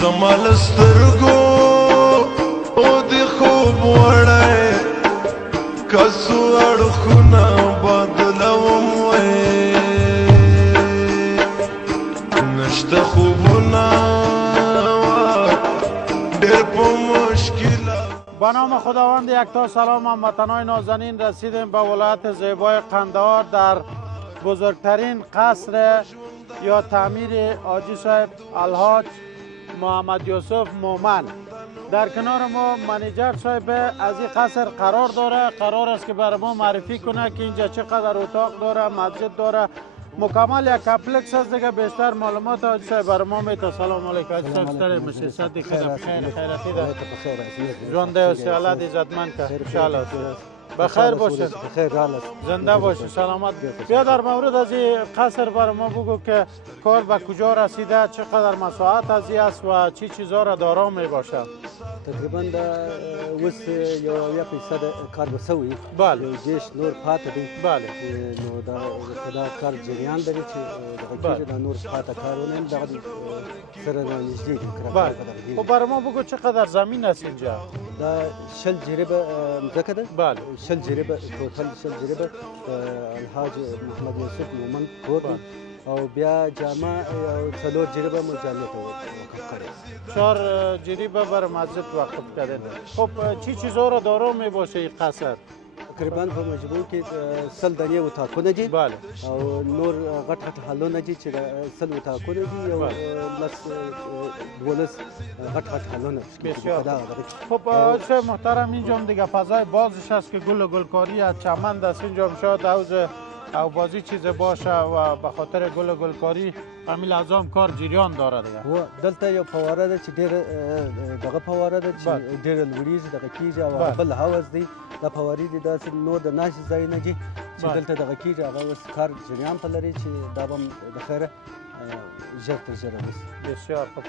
زما له سترګو او د خوب وړی که څو اړخونه بدلوم وی نشته خوبونه ډېر په مشکله. با نام خداوند یکتا سلام هموطنان نازنین، رسیدیم به ولایت زیبای قندهار در بزرگترین قصر یا تعمیر حاجی صاحب الحاج محمد یوسف مومن. در کنار ما منیجر صاحب از این قصر قرار است که برای ما معرفی کنه که اینجا چقدر اتاق داره، مسجد داره، مکمل یک کمپلکس است دیگه. بیشتر معلومات حاجی صاحب برای ما میده. سلام علیکم حاجی صاحب، ستاره میشه صدی خیر خیراتی ده جوانده و سیالت عزتمند که انشاءالله بخیر باشه، زنده باشه، سلامت. بیا در مورد از این قصر برای ما بگو که کار به کجا رسیده، چقدر مساحت از این است و چی چیزا را دارا می باشه. تقریبا اوس یو 1% کار بسوي. بله. جيش نور پاتې دی. بله. نو دا کار جریان لري چې دغه کېږي دا نور پاتې کارونه دغه سره نږدې دي. بله. خب برای ما بگو چقدر زمین است اینجا؟ دا 60 جریبه مځکه ده. بله. 60 جریبه ټوټل 60 جریبه الحاج محمد یوسف مومن کور دی. او بیا جامع او 4 جریبه مو جامع ته وقف کړی. 4 جریبه بر مسجد وقف کردن. خب چی چیزا را دارا می باشه این قصر؟ تقریبا په مجموع کې 100 دانې اتاقونه دي. بله. او نور غټ حالونه دي چې 100 اتاقونه دي او 12 غټ حالونه. بسیار. خب حاجی محترم اینجا هم دیگه فضای بازش است که گل و گلکاری از چمن است. اینجا هم شاید حوض او بازی چیز باشه و به خاطر گل و گلکاری همین لحظام کار جریان داره دیگه. و دلته یو فواره ده چې ډېر دغه فواره ده چې ډېر لوړیږي دغه کېږي او بل حوض دی. دا فوارې دي داسې نور د ناستې ځایونه دي چې دلته دغه کېږي. هغه اوس کار جریان په لري چې دا به هم د خیره ژر تر ژره وشي. بسیار خوب.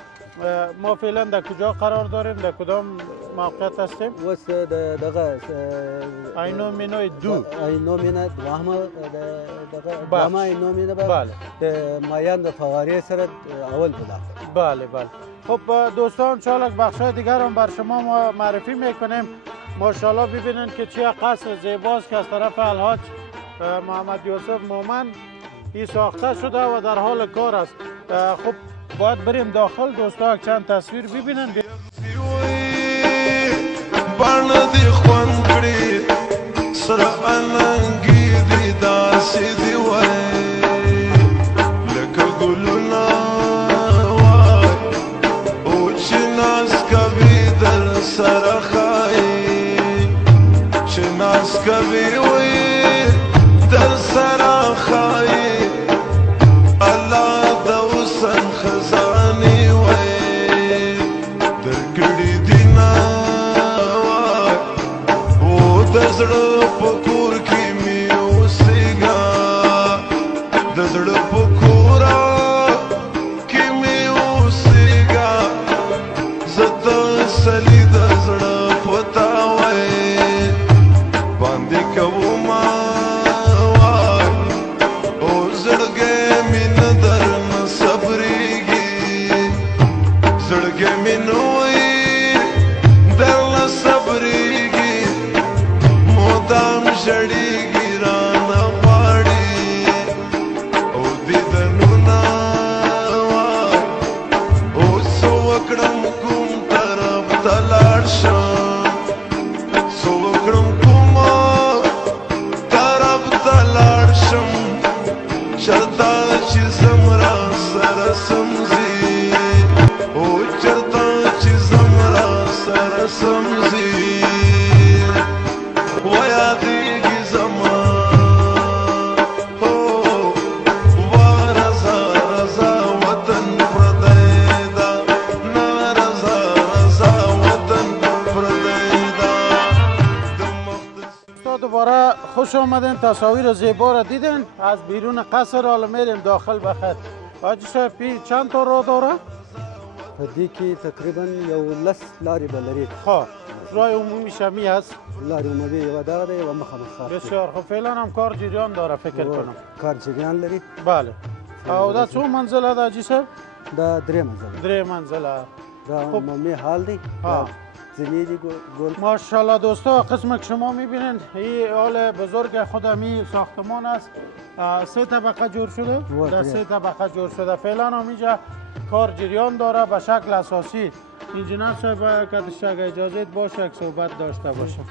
ما فعلا در کجا قرار داریم؟ در کدام موقعیت هستیم؟ اوس دغه اینو مینوی دو. اینو مینه دوامه دغه دوامه اینو مینه بله. مایان د فوارې سره اول بوده. بله بله. خب دوستان چالک بخشای دیگر هم بر شما ما معرفی میکنیم. ماشاءالله ببینن که چه قصر زیباست که از طرف الحاج محمد یوسف مومن این ساخته شده و در حال کار است. خب باید بریم داخل دوستا چند تصویر ببینن. بڼه دې خوند کړي سره اننګي دي داسې دي وای لکه ګلونه وای او چې ناز کوي در سره ښایي چې ناز کوي وای در سره ښایي الله د حسن خزانې وای درکړي دي نه د زړه په کور کې مې اوسېږه د زړه په کور کې مې اوسېږه زه تسلي د زړه په تا وای باندې کومه وای او زړګی مې نه درنه صبرېږي زړګی مې نه وای درنه صبرېږي دام ژړېږي رانه غواړي او دیدنونه وای اوس وکړم کوم طرف ته لاړ شم څه وکړم کوم طرف ته لاړ شم چرته چې زم را سره سمځي او چرته چې زم را سره سمځي وياديږي زما هو ورزا رزا وطن پردی دا نه رزا رزا وطن پردی دا. دوباره خوش آمدین. تصاویر زیبا را دیدین از بیرون قصر. حالا میریم داخل. بخیر حاجی صاحب چند تا راه داره؟ په دې کې تقریبا یو 10 لارې به لري. خب راه عمومی شمی هست؟ لارې عمومی یوه دغه ده یوه مخامخ. بسیار خب فعلا هم کار جریان داره فکر کنم. کار جریان لري. بله. او دا څو منزله ده حاجی صاحب؟ دا 3 منزله. 3 منزله. دا عمومی حال دی ها. زمینی گل ماشاءالله دوستا، قسم که شما میبینین این حال بزرگ خودمی ساختمان است. 3 طبقه جور شده. در 3 طبقه جور شده. فعلا هم اینجا کار جریان داره به شکل اساسی. انجینر صاحب که اگه اجازه باشه یک صحبت داشته باشم.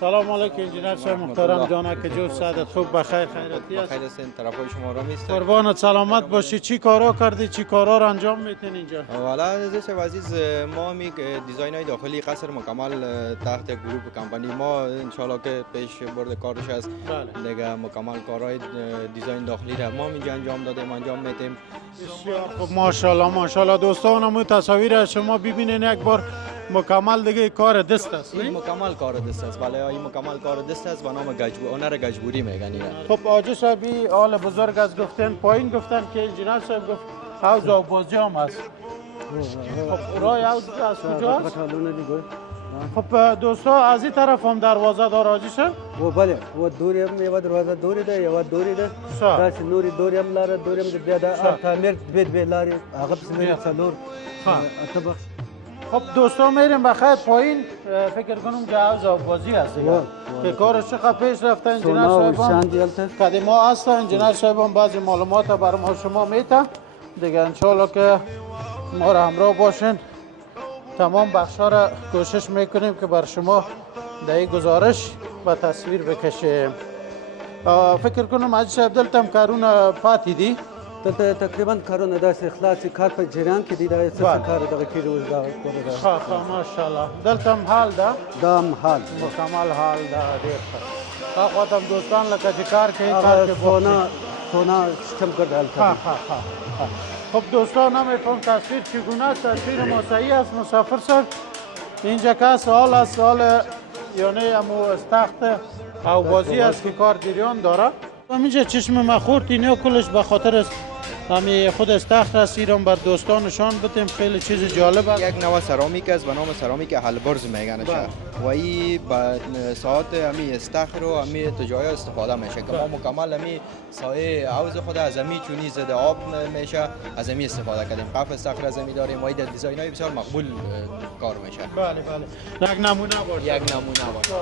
سلام علیکم انجینر صاحب محترم جانا که جور سعادت خوب بخیر خیراتی است. بخیر هستین، طرفای شما را میست. قربانت سلامت باشی. چی کارا کردی؟ چی کارا را انجام میتین اینجا؟ والا عزیز ما می دیزاین های داخلی قصر مکمل تحت گروه کمپانی ما انشالله که پیش برد کارش است. بله. دیگه مکمل کارهای دیزاین داخلی را ما اینجا انجام دادیم، انجام میتیم. بسیار خوب ماشاءالله ماشاءالله. دوستان هم تصاویر شما ببینین یک بار مکمل دیگه کار دست است. این مکمل کار دست است. بله این مکمل کار دست است، به نام هنر گجبوری میگن اینا. خب آجی صاحبی آل بزرگ از گفتن پایین گفتن که انجینر صاحب گفت حوض آبازی هم هست. خب رای حوض از کجاست؟ خب دوستا از این طرف هم دروازه داره آجی صاحب؟ و بله و دوری هم یه دروازه دوری ده یه دوری ده صح. داس نوری دوری هم لاره دوری هم بیا ده تعمیر به لاری هغه بسم سلور اتبخ. خب دوستان میریم بخیر پایین. فکر کنم که حوض آبازی هست دیگه که کارش چقدر پیش رفته انجینر صاحب هم قدیما هست. انجینر صاحب هم بعضی معلومات برای ما شما میته دیگه. انشالله که ما را همراه باشین. تمام بخشا را کوشش میکنیم که بر شما در این گزارش و تصویر بکشیم. فکر کنم عزیز صاحب دلتم کارونه پاتی دی. تقریبا کارونه داس اخلاص کار په جریان کې دی دا څه کار دغه کې روز دا ها ماشاءالله. دلتم حال ده دام حال مکمل حال ده ډیر ښه. خاطر دوستان لکه چې کار کوي کار کې سونا سیستم کردل. خب دوستان نمیتونم تصویر چگونه است. تصویر ما صحیح است مسافر صاحب. اینجا که سوال است سوال یعنی امو استخت او بازی است که کار جریان داره. اینجا چشم ما خورد اینیا کلش به خاطر است همی خود استخت است. ایران بر دوستان نشان بدیم خیلی چیز جالب است. یک نوع سرامیک است به نام سرامیک هلبرز میگنش و این با ساعت همی استخر و همی تجای استفاده میشه که ما مکمل همی سایه حوض خود از همی چونی زده آب میشه از همی استفاده کردیم. قف استخر از همی داریم و در دیزاین های بسیار مقبول کار میشه. بله بله یک نمونه باشه. یک نمونه باشه.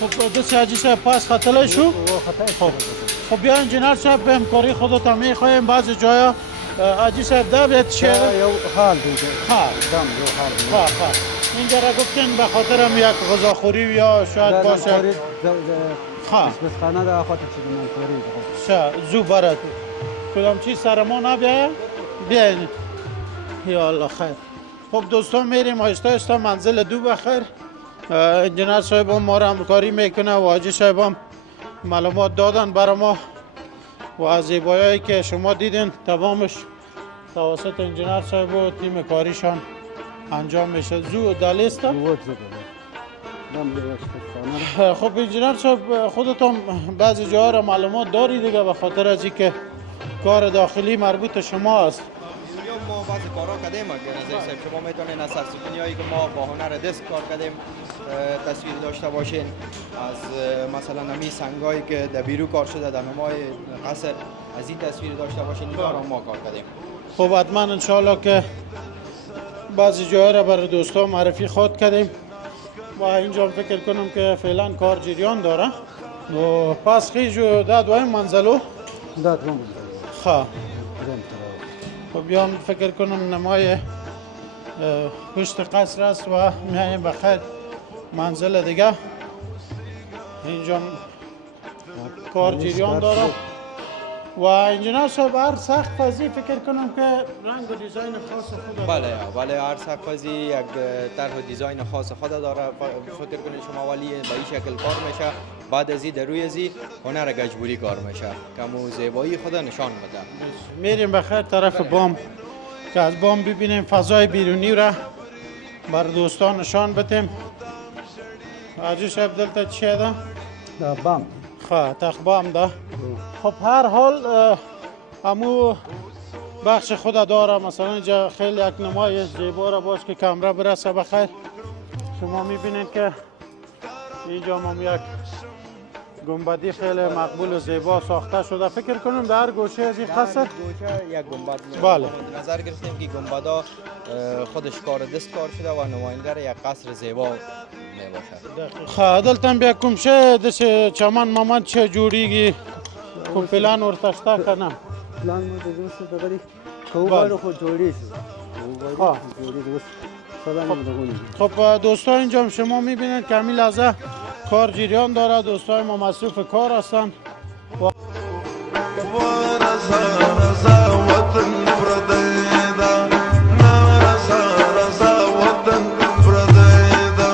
خب دست حاجی صاحب پاس خطله شو. خب بیا انجینر صاحب به همکاری خودت هم میخوایم بعضی جایا حاجی صاحب ده بیت چه حال دیگه ها دام یو حال ها اینجا را گفتین به خاطر هم یک غذاخوری یا شاید باشه ها بس خانه دا خاطر چیز من کوری زو برات کدام چیز سر ما نبیه بیاین یا الله خیر. خب دوستان میریم آهسته آهسته منزل دو بخیر. انجینر صاحب هم ما را همکاری میکنه و حاجی صاحب هم معلومات دادن برای ما و از زیبایی‌هایی که شما دیدین تمامش توسط انجینر صاحب و تیم کاریشان انجام میشه. زو دلیست. خب انجینر صاحب خودتون بعضی جاها را معلومات داری دیگه به خاطر از اینکه کار داخلی مربوط شما است. ما بعضی کارا کردیم نظر صاحب شما میتونین از سرسفونیایی که ما با هنر دست کار کردیم تصویر داشته باشین. از مثلا نمی سنگایی که در بیرو کار شده در نمای قصر از این تصویر داشته باشین. این کارا ما کار کردیم. خب حتما انشالله که بعضی جاها را برای دوستان معرفی خود کردیم و اینجا فکر کنم که فعلا کار جریان داره و پس خیجو داد و این منزلو داد منزلو خواه. خب بیام فکر کنم نمای پشت قصر است و میاییم بخیر منزل دیگه. اینجا کار جریان داره و انجینر صاحب هر سقف فضی فکر کنم که رنگ و دیزاین خاص خود داره. بله هر سقف فضی یک طرح دیزاین خاص خود داره. فکر کنید شما ولی به این شکل کار میشه. بعد از این در روی ازی هنر گجبوری کار میشه که مو زیبایی خود نشان بده. میریم بخیر طرف بام که از بام ببینیم فضای بیرونی را بر دوستان نشان بدیم. حاجی صاحب دلتا چیه ده؟ بام خواه تخبام ده. خب هر حال همو بخش خود داره. مثلا اینجا خیلی یک نمای زیبا را باش که کمره برسه بخیر. شما میبینید که اینجا هم یک گنبدی خیلی مقبول و زیبا ساخته شده. فکر کنم در هر گوشه از این قصر گوشه یک گنبد بله. نظر گرفتیم که گنبدا خودش کار دست کار شده و نماینده یک قصر زیبا می باشد. خب دلتم بیا کوم شه دس چمن ممن چه جوړیږي کوم پلان ورته شته که نه؟ پلان مو د اوس دغه دی که وغواړو خو جوړېږي خب. جوړېږي اوس پلان مو دغه دی. خب دوستان اینجا هم شما میبینید که همین لحظه کار جریان داره. دوستای ما مصروف کار هستن. ورزا رزا وطن پردیدا نارزا رزا وطن پردیدا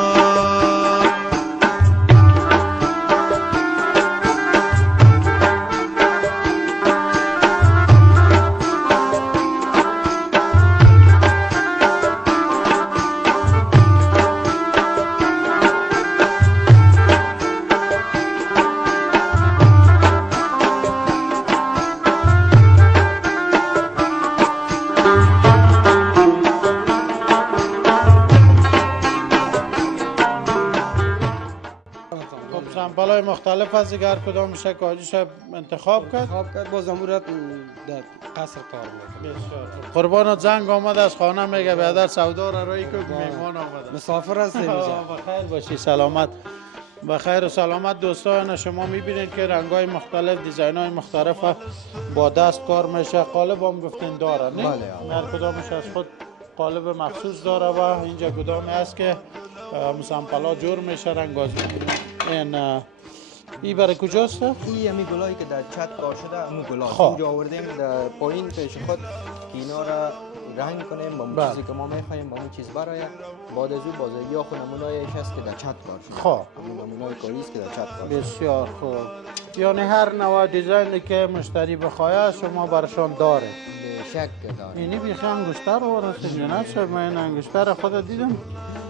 خب سمپلای مختلف از دیگر کدام میشه که حاجی صاحب انتخاب کرد. خواب کرد باز امورت در قصر کار میکنه. بسیار خوب. قربان زنگ آمد از خانه میگه بیادر سودا را روی که میهمان آمده. مسافر هستیم اینجا. بخیر باشی سلامت. بخیر و سلامت دوستان. شما میبینید که رنگ‌های مختلف دیزاین‌های مختلف با دست کار میشه. قالب هم گفتین داره نه؟ بله. هر کدامش از خود قالب مخصوص داره و اینجا کدامی است که مسامپلا جور میشه رنگازی. این برای کجاست؟ این همی گلایی که در چت کار شده همون گلاست. خب. اینجا آوردیم در پایین پیش خود که اینا را رنگ کنیم با اون بله. چیزی که ما میخوایم با اون چیز برای بعد از او بازاری یا خود نمونایش هست که در چت کار شده. خب. این نمونای کاری است که در چت کار شده. بسیار خوب. یعنی هر نوع دیزاینی که مشتری بخواهد شما برشان داره. به شک داره. اینی بیخی انگشتر رو رسید جناب صاحب. من این انگشتر خود دیدم.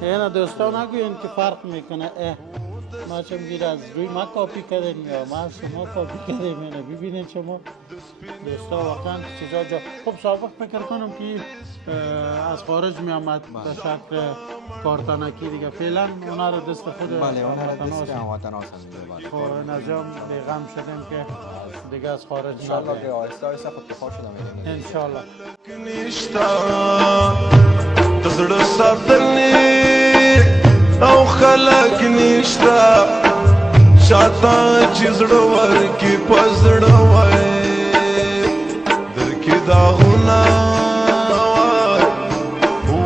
این دوستان نگوین که فرق میکنه. ما چه میگید از روی ما کاپی کردیم یا ما از شما کاپی کردیم. اینه ببینید شما دوستا واقعا چیزا جا. خب سابق فکر کنم که از خارج می آمد به شکل کارتانکی دیگه. فعلا اونا رو دست خود بله اون را هموطن‌ها دست هستن. هموطن هستن. خب این از جام بیغم شدیم که دیگه از خارج انشالله که نباید. آهسته آهسته خود کفار شده میدیم. انشالله. نشتا تزړه ساتلې او خلک نشتا شاته چې زړه ورکي پزړه وای درکې داغونه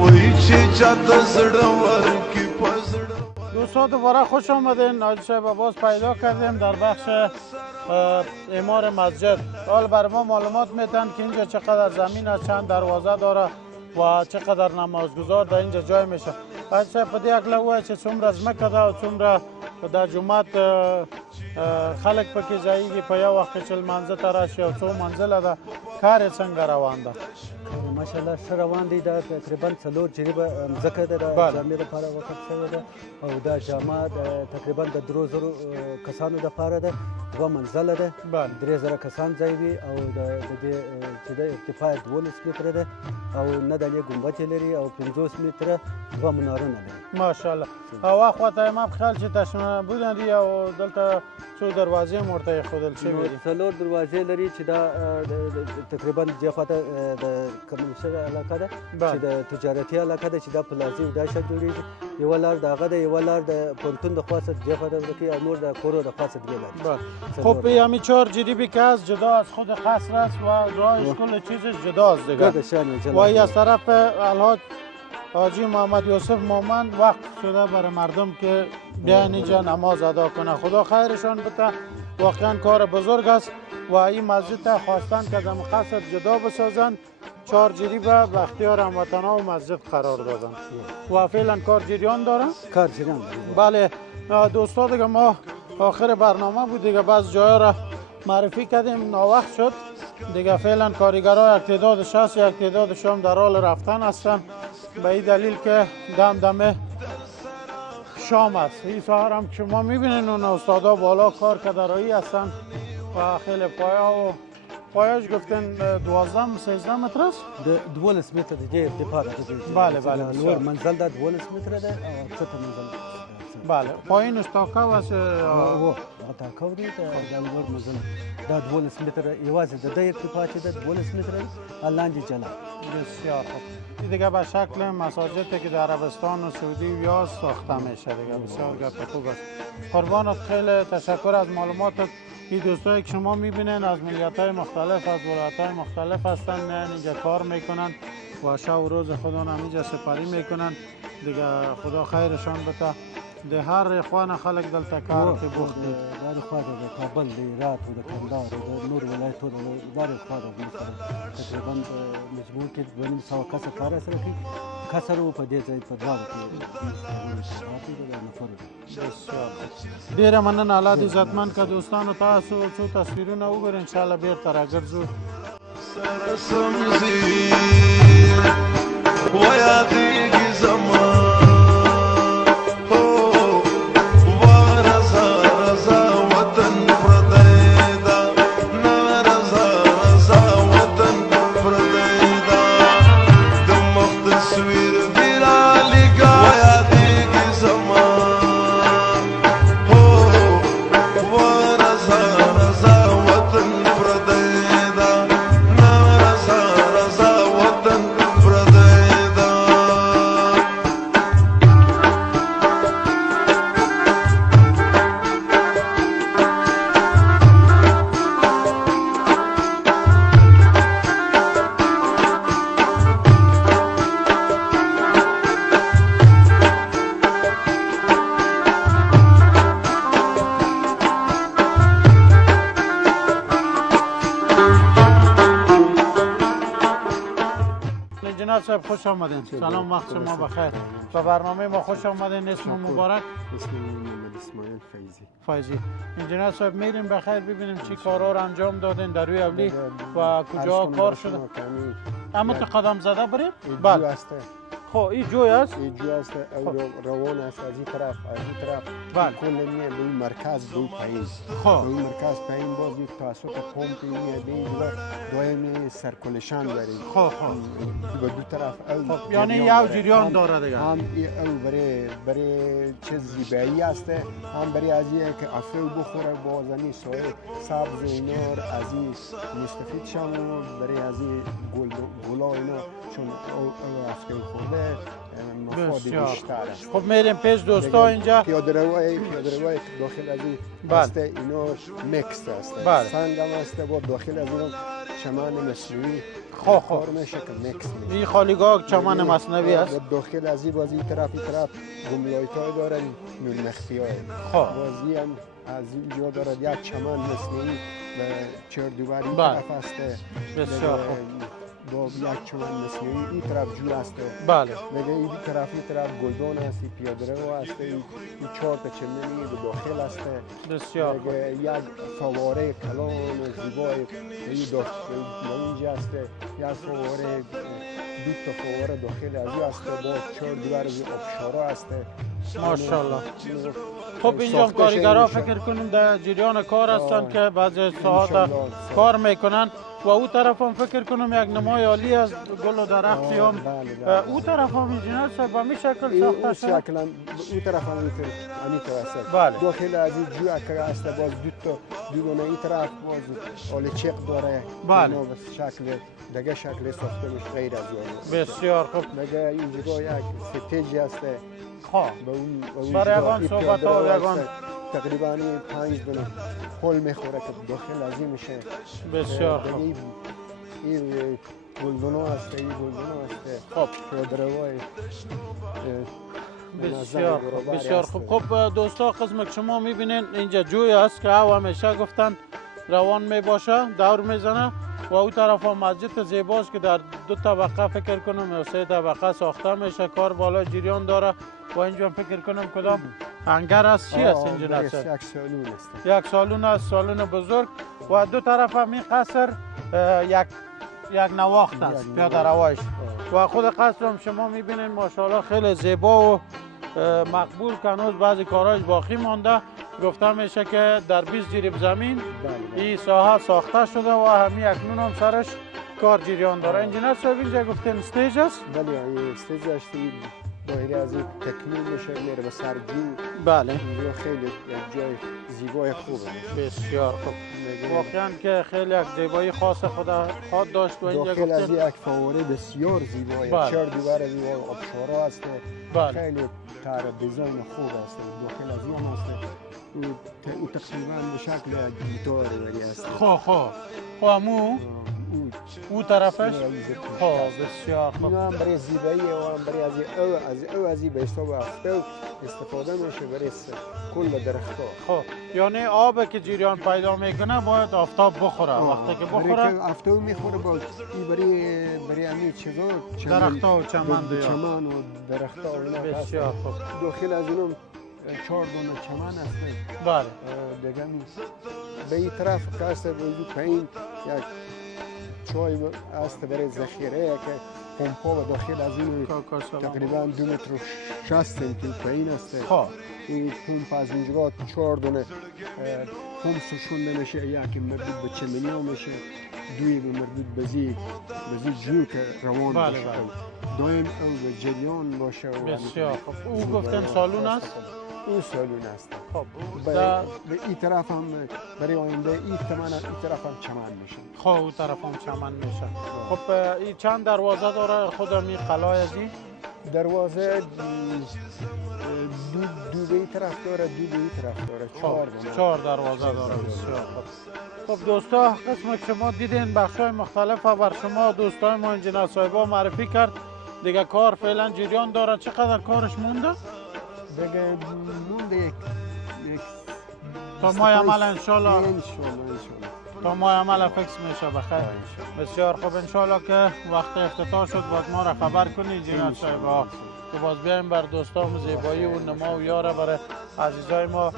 وای چې چاته زړه ورکي پزړه دوستان دوباره خوش آمدین. حاجی صاحب باز پیدا کردیم در بخش اعمار مسجد. حال بر ما معلومات میتن که اینجا چقدر زمین است، چند دروازه داره و چقدر نمازگزار در اینجا جای میشه. حاجی صاحب په دې اکله ووایه چې څومره ځمکه ده او څومره د جومات خلک پکې ځایږي په یو وخت کې چې لمانځه ته راشي او څو منزله ده. کار یې څنګه روان ده؟ ماشاءالله ښه روان دی. دا تقریبا 4 جریبه مځکه ده د بله. جامع لپاره وقف شوې ده او دا جامع تقریبا د 3000 کسانو لپاره ده. 2 منزله ده. بله. 3000 کسان ځای وي او د دې چې د ارتفاع 12 متره ده او نه دانې ګنبد لري او 50 متره 2 منارونه لري. ماشاءالله. او خواته ما په خیال چې تشنه بودن دی او دلته څو دروازې هم ورته ایښودل شوي دي. 4 دروازې لري چې دا تقریبا دې خواته د کمرشل علاقه ده بله. چې د تجارتي علاقه ده چې دا پلازي دا شت جوړېږي. یوه لار د هغه ده، یوه لار د پونتون د خوا څخه دې خواته ورکوي او نور د کورو د خوا څخه دې لارې. بله. خب همین 4 جریبی که از جدا از خود قصر است و راهش کل چیزش جداست دیگه. و این از طرف الحاج حاجی محمد یوسف مومن وقت شده برای مردم که بیان اینجا نماز ادا کنه. خدا خیرشان بده. واقعا کار بزرگ است و این مسجد خواستن که در قصر جدا بسازن. 4 جریبه به اختیار هموطنان و مسجد قرار دادن و فعلا کار جریان داره. کار جریان داره. بله دوستا دیگه ما آخر برنامه بود دیگه بعض جاها را معرفی کردیم. ناوقت شد دیگه. فعلا کارگرها یک تعدادش هست، یک تعدادش هم در حال رفتن هستن به این دلیل که دم شام است. این سهر هم شما میبینین اون استادا بالا کار کدرایی هستن و خیلی پایش گفتن 12-13 متر است. 12 متر دیگه ارتفاع ده. بله بله. نور منزل ده 12 متر ده او 7 منزل. بله. پایینش تا که واسه تاکو دی د الور مزل دا 12 متر یوازې د دې ارتفاع چې د 12 متر لاندې جلا. بسیار خوب. این دیگه به شکل مساجدی که در عربستان و سعودی یا ساخته میشه دیگه. بسیار گپ خوب است. قربانت، خیلی تشکر از معلوماتت. این دوستایی که شما میبینین از ملیت‌های مختلف، از ولایت‌های مختلف هستن، میان اینجا کار میکنن و شب و روز خودشون همینجا سپری میکنن دیگه. خدا خیرشان بده. د هر خوانه خلک دلته کار کې بوخت دي. دا د خوا د کابل د هرات او د کندهار او د نور ولایتونو دا د خوا د تقریبا مجموع کې 200 کسه کار سره کوي. کسر و په دې ځای په دواړو کې ډېره مننه. الله دې عزتمن که دوستانو. تاسو څو تصویرونه وګورئ، انشاءالله بېرته راګرځو. سره سمزي وياديږي زمان صاحب خوش آمدین. سلام، وقت شما بخیر. به برنامه ما خوش آمدین. اسم مبارک؟ اسم محمد اسماعیل فیضی. انجینر صاحب میریم بخیر ببینیم چی کارا رو انجام دادین در روی اولی و کجا کار شده. اما تو قدم زده بریم؟ بله. خب این جوی است؟ این جوی است او روان است از این طرف بله. کل میه به این مرکز به پایین. خب به این مرکز پایین باز یک توسط پمپ میاد اینجا دائم سرکولشن داریم. خب به دو طرف او خب یعنی یو جریان داره دیگه. هم او برای چه زیبایی است، هم برای از این که افرو بخوره با زمین سایه سبز و اینا از این مستفید شن و برای از این گلا اینا چون او افرو خورده مفاد بیشتر است. خب میریم پیش دوستا اینجا. پیاده روی داخل از این است اینا مکس است. سنگ هم است با داخل از این چمن مصنوعی کار میشه که مکس میشه. این خالیگاه چمن مصنوعی است. داخل از این بازی طرف گملایت‌های داره نون مخفی‌های. بازی هم از اینجا داره یک چمن مصنوعی و چهاردیواری طرف است. بسیار خوب. با یک چمن مصنوعی این طرف جو است. بله. میگه این طرف گلدان است، پیاده رو است، این 4 تا چمنی به داخل است. بسیار خوب. یک فواره کلان و زیبای این داخل اینجا است. یک فواره دو تا فواره داخل از این است با 4 دیوار آبشارا است. ماشاءالله. خب اینجا کارگرها فکر کنم در جریان کار هستند که بعضی ساعت کار میکنن و او طرف هم فکر کنم یک نمای عالی از گل و درختی هم. او طرف هم انجینر صاحب به می شکل ساخته شد. شکلا او طرف هم اینطور است. بله. داخل از این جو اکر است باز دو این طرف باز آل چق داره. بله. شکل دیگه شکل ساخته میشه غیر از اون. بسیار خوب. دیگه اینجا یک استیج است. برای یگان صحبت ها و یگان تقریبا 5 دونه پل میخوره که داخل از این میشه. بسیار خوب. این گلدونا است، این گلدونا است. خب پیاده‌روی بسیار خوب. خب دوستا قسم که شما میبینین اینجا جوی است که او همیشه گفتن روان میباشه دور میزنه و او طرف هم مسجد زیباست که در 2 طبقه فکر کنم یا 3 طبقه ساخته میشه. کار بالا جریان داره و اینجا فکر کنم کدام هنگر است. چی است اینجا؟ یک سالون است. یک سالون است، سالون بزرگ و 2 طرف هم این قصر یک نواخت است پیاده رویش و خود قصر هم شما میبینین ماشاءالله خیلی زیبا و مقبول که هنوز بعضی کارهاش باقی مانده. گفته میشه که در 20 جریب زمین این ساحه ساخته شده و همین اکنون هم سرش کار جریان داره. انجینر صاحب اینجا گفتیم استیج است؟ بله این استیج است. دایره از این تکمیل میشه میره به سرجو. بله اینجا خیلی یک جای زیبای خوبه. بسیار خوب. واقعا که خیلی یک زیبایی خاص خود داشت و اینجا داخل از گفتیم یک فواره بسیار زیبایی. بله. 4 دیوار زیبا آبشارا هست. بله. خیلی طرح دیزاین خوب است. داخل از این هم هست. او تقریبا به شکل یک گیتار ولی هست. خب امو او طرفش خب بسیار خوب. اینا هم برای زیبایی و هم برای از این به حساب هفته استفاده میشه برای کل درختها. خب یعنی آب که جریان پیدا میکنه باید آفتاب بخوره. وقتی که بخوره برای که آفتاب میخوره با این برای همین چیزا درختها و چمن چمن و درختها و اینا هست. بسیار خوب. داخل از اینم 4 دونه چمن هست. بله دیگه به این طرف که هست به این پایین یک چای هست برای ذخیره که پمپا و داخل از این تقریبا 2 متر و 60 سانتی پایین است. خب این پمپ از اینجا 4 دونه پمپ سوشونده میشه، یکی مربوط به چمنیا میشه، دوی به مربوط به زی جو که روان بله باشه. بله. دایم او به جریان باشه. بسیار خوب. او گفتن سالون است؟ اون سالون است. خب به این طرف هم برای آینده این طرف هم چمن میشه. خب اون طرف هم چمن میشه. خب این چند دروازه داره خود می قلعه از این؟ دروازه دو به این طرف داره، دو به این طرف داره. 4 دروازه داره. بسیار خوب. خب دوستا قسم که شما دیدین بخشای مختلف بر شما دوستای ما انجینر صاحبا معرفی کرد. دیگه کار فعلا جریان داره. چقدر کارش مونده؟ دیگه مونده یک تا ماه عمل انشالله تا ماه عمل فکس میشه بخیر. بسیار خوب انشالله که وقت افتتاح شد باز ما را خبر کنی انجینر صاحبا که باز بیایم بر دوستان زیبایی و نما و یاره برای عزیزای ما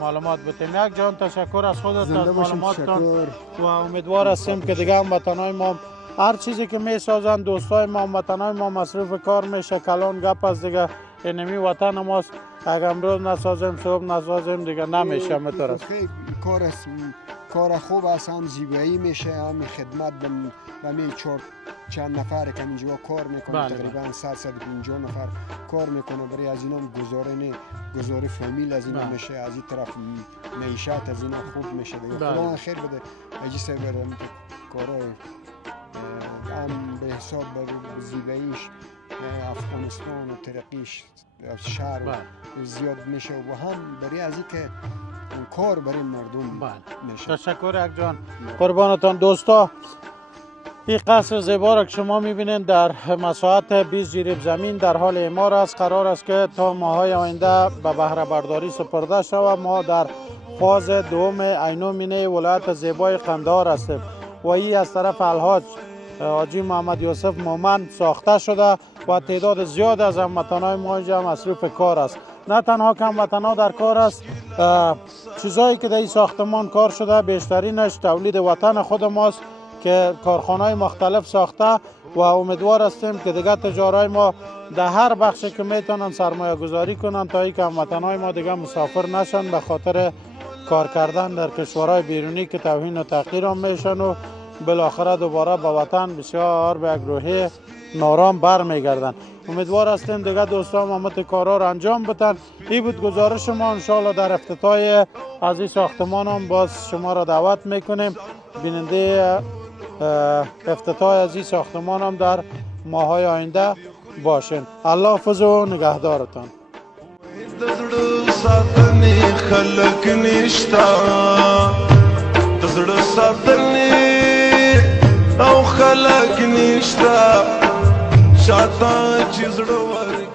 معلومات بتیم. یک جان تشکر از خودت از معلوماتتان و امیدوار هستیم که دیگه هموطنای ما هر چیزی که میسازن دوستای ما هموطنای ما مصروف کار میشه. کلان گپ از دیگه اینمی وطن ماست. اگر امروز نسازیم صبح نسازیم دیگه نمیشه. مترس کار خوب است، هم زیبایی میشه، هم خدمت به می چند نفر که اینجا کار میکنه. تقریبا 150 نفر کار میکنه. برای از اینا گزاره فامیل از اینا میشه، از این طرف معیشت از اینا خوب میشه دیگه. خدا خیر بده. اجی سر برم که کارای هم به حساب زیباییش افغانستان و ترقیش شهر زیاد میشه و هم برای از این که کار برای مردم میشه. تشکر یک جان. قربانتان دوستا این قصر زیبا را که شما میبینید در مساحت 20 جریب زمین در حال اعمار است. قرار است که تا ماهای آینده به بهره برداری سپرده شود. ما در فاز دوم عینومینه ولایت زیبای قندهار هستیم و این از طرف الحاج حاجی محمد یوسف مومن ساخته شده و تعداد زیاد از هموطنان ما اینجا مصروف کار است. نه تنها که هموطنان در کار است، چیزایی که در این ساختمان کار شده بیشترینش تولید وطن خود ماست که کارخانه‌های مختلف ساخته و امیدوار هستیم که دیگه تجارای ما در هر بخشی که میتونن سرمایه گذاری کنن تا اینکه هموطنان ما دیگه مسافر نشن به خاطر کار کردن در کشورهای بیرونی که توهین و تحقیر هم میشن و بالاخره دوباره به وطن بسیار به یک روحیه نارام برمیگردن. امیدوار هستیم دیگه دوستان همت کارا را انجام بدن. این بود گزارش ما. انشالله در افتتاح از این ساختمان هم باز شما را دعوت میکنیم بیننده افتتاح از این ساختمان هم در ماهای آینده باشین. الله حافظ و نگهدارتان. دزړه ساتنې خلک نشتا، دزړه ساتنې او خلک نشتا، شاته چې زړه ور